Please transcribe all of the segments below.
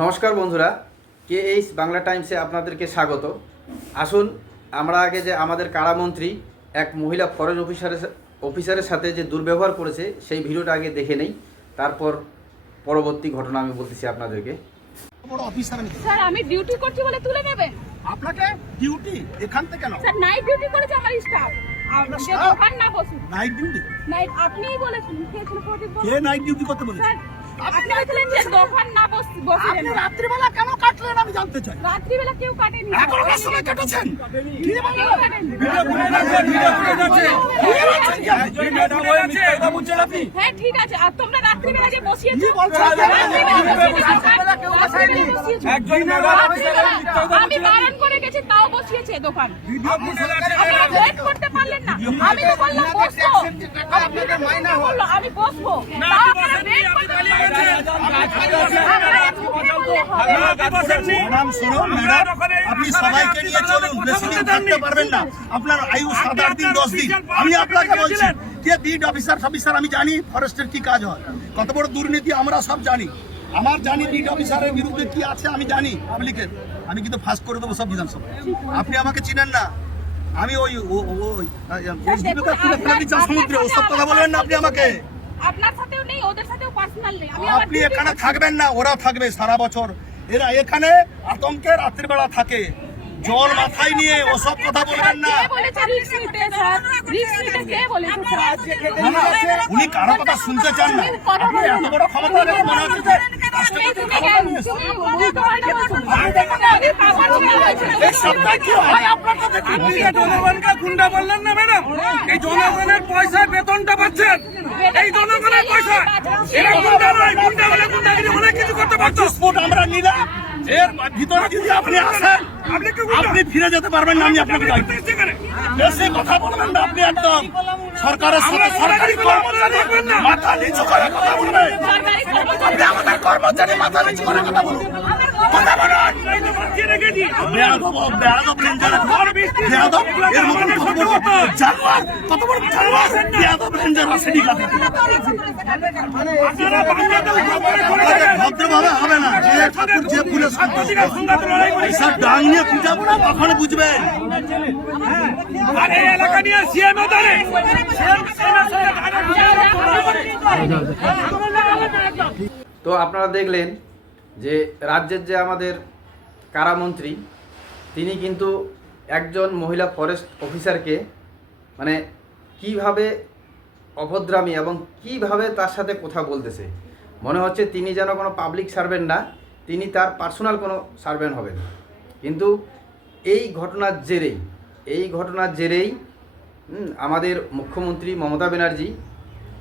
নমস্কার বন্ধুরা K H Bangla টাইমসে আপনাদেরকে স্বাগত। আসুন আমরা আগে যে আমাদের কারামন্ত্রী এক মহিলা ফরেস্ট অফিসারের অফিসারের সাথে যে দুর্ব্যবহার করেছে সেই ভিডিওটা আগে দেখে নেই। তারপর পরবর্তী ঘটনা আমি বলতেছি আপনাদেরকে। আমি। স্যার আমি ডিউটি করছি বলে তুলে নেবেন? আপনাকে ডিউটি এখান থেকে কেন স্যার নাইট ডিউটি করেছে আমার স্টাফ আপনার যে staff? না বসুন নাইট ডিউটি নাইট আপনিই বলেছেন। কে নাইট ডিউটি করতে বলে স্যার আপনি বলছিলেন যে দোকান না বস বসিলেন আপনি রাত্রিবেলা কেন কাটলেন আমি জানতে চাই। রাত্রিবেলা কেউ কাটেনি। এগারোটার সময় কেটেছেন? হ্যাঁ ঠিক আছে। আর তোমরা রাত্রিবেলা যে বসিয়েছো। আমি বারণ করে গেছি তাও বসিয়েছে দোকান। ওয়েট করতে পারলেন না। আমি তো বললাম বসবো। আপনাদের মাইনা হলো আমি বসবো। তাও আপনারা ওয়েট করতে পারলেন না ম্যাডাম শুনুন ম্যাডাম। আপনি সবাইকে নিয়ে চলুন বেশি থাকতে পারবেন না। আপনার আয়ু সাত আট দিন দশ দিন। আমি আপনাকে বলছি যে বিড অফিসার অফিসার আমি জানি ফরেস্টের কি কাজ হয়। কত বড় দুর্নীতি আমরা সব জানি। আমার জানি বিড অফিসারের বিরুদ্ধে কি আছে আমি জানি পাবলিকের আমি কিন্তু ফাঁস করে দেবো সব বিধানসভা আপনি আমাকে চিনেন না। আমি ওই তুলে ফেলে সমুদ্রে। ওসব কথা বলবেন না আপনি আমাকে। আপনার সাথেও নেই ওদের সাথেও পার্সোনাল নেই। আমি আপনি এখানে থাকবেন না ওরা থাকবে সারা বছর। এরা এখানে আতঙ্কে রাত্রিবেলা থাকে। জল মাথায় নিয়ে ওসব কথা বলবেন না, উনি কারও কথা শুনতে চান না। আপনি এত বড় ক্ষমতা মনে হচ্ছে এই আপনি বেতনটা পাচ্ছেন এই জনগণের পয়সা নয় গুন্ডা কিছু করতে পারতো এর ভিতরে যদি আপনি আসেন আপনি? ফিরে যেতে পারবেন না আমি আপনাকে। বেশি কথা বলবেন না আপনি একদম সরকারের সাথে সরকারি কর্মচারী। মাথা নিচু করে কথা বলবেন আপনি আমাদের কর্মচারী, মাথা নিচু করে কথা বলুন ভদ্রভাবে হবে না যে ঠাকুর যে ফুলে এইসব ডাং নিয়ে পিটাবো না বুঝবেন তো আপনারা দেখলেন যে রাজ্যের যে আমাদের কারামন্ত্রী, তিনি কিন্তু একজন মহিলা ফরেস্ট অফিসারকে মানে কীভাবে অভদ্রামী এবং কীভাবে তার সাথে কথা বলতেছে। মনে হচ্ছে তিনি যেন কোনো পাবলিক সার্ভেন্ট না, তিনি তার পার্সোনাল কোনো সার্ভেন্ট হবেন। কিন্তু এই ঘটনার জেরেই, এই ঘটনার জেরেই আমাদের মুখ্যমন্ত্রী মমতা ব্যানার্জি,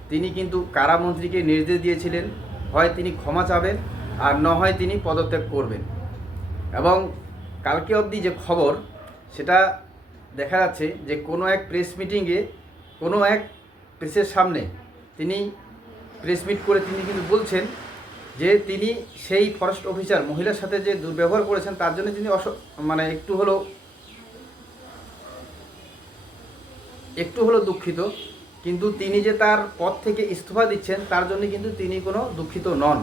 তিনি কিন্তু কারামন্ত্রীকে নির্দেশ দিয়েছিলেন। হয় তিনি ক্ষমা চাবেন আর হয় তিনি পদত্যাগ করবেন। এবং কালকে অবধি যে খবর, সেটা দেখা যাচ্ছে যে কোনো এক প্রেস মিটিংয়ে কোনো এক প্রেসের সামনে তিনি প্রেস মিট করে তিনি কিন্তু বলছেন যে তিনি সেই ফরেস্ট অফিসার মহিলার সাথে যে দুর্ব্যবহার করেছেন, তার জন্য তিনি অস মানে একটু হলেও একটু হলেও দুঃখিত। কিন্তু তিনি যে তার পদ থেকে ইস্তফা দিচ্ছেন, তার জন্য কিন্তু তিনি কোনো দুঃখিত নন।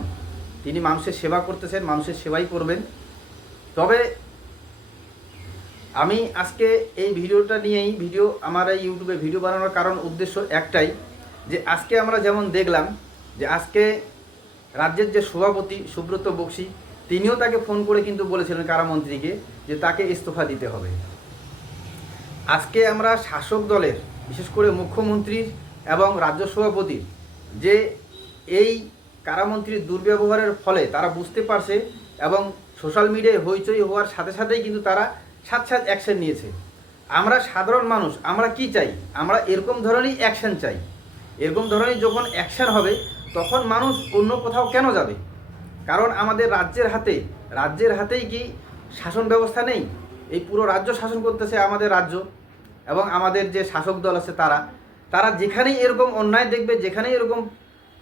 তিনি মানুষের সেবা করতেছেন, মানুষের সেবাই করবেন। তবে আমি আজকে এই ভিডিওটা নিয়েই, ভিডিও আমার এই ইউটিউবে ভিডিও বানানোর কারণ, উদ্দেশ্য একটাই, যে আজকে আমরা যেমন দেখলাম, যে আজকে রাজ্যের যে সভাপতি সুব্রত বক্সি, তিনিও তাকে ফোন করে কিন্তু বলেছিলেন কারামন্ত্রীকে যে তাকে ইস্তফা দিতে হবে। আজকে আমরা শাসক দলের, বিশেষ করে মুখ্যমন্ত্রীর এবং রাজ্য সভাপতির যে এই কারামন্ত্রীর দুর্ব্যবহারের ফলে তারা বুঝতে পারছে এবং সোশ্যাল মিডিয়ায় হইচই হওয়ার সাথে সাথেই কিন্তু তারা সাথে সাত অ্যাকশন নিয়েছে। আমরা সাধারণ মানুষ, আমরা কি চাই? আমরা এরকম ধরনেরই অ্যাকশন চাই। এরকম ধরনের যখন অ্যাকশন হবে, তখন মানুষ অন্য কোথাও কেন যাবে? কারণ আমাদের রাজ্যের হাতে, রাজ্যের হাতেই কি শাসন ব্যবস্থা নেই? এই পুরো রাজ্য শাসন করতেছে আমাদের রাজ্য এবং আমাদের যে শাসক দল আছে তারা তারা যেখানেই এরকম অন্যায় দেখবে, যেখানেই এরকম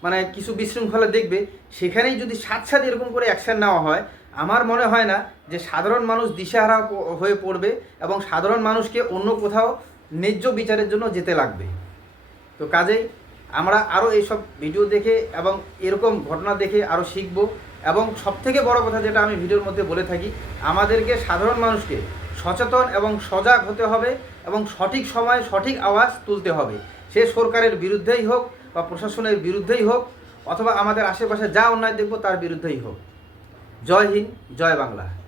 মানে কিছু বিশৃঙ্খলা দেখবে, সেখানেই যদি সাথে সাথে এরকম করে অ্যাকশন নেওয়া হয়, আমার মনে হয় না যে সাধারণ মানুষ দিশেহারা হয়ে পড়বে এবং সাধারণ মানুষকে অন্য কোথাও ন্যায্য বিচারের জন্য যেতে লাগবে। তো কাজেই আমরা আরও এইসব ভিডিও দেখে এবং এরকম ঘটনা দেখে আরও শিখব এবং সবথেকে বড় কথা যেটা আমি ভিডিওর মধ্যে বলে থাকি, আমাদেরকে সাধারণ মানুষকে সচেতন এবং সজাগ হতে হবে এবং সঠিক সময়ে সঠিক আওয়াজ তুলতে হবে। সে সরকারের বিরুদ্ধেই হোক বা প্রশাসনের বিরুদ্ধেই হোক, অথবা আমাদের আশেপাশে যা অন্যায় দেখব তার বিরুদ্ধেই হোক। জয় হিন্দ, জয় বাংলা।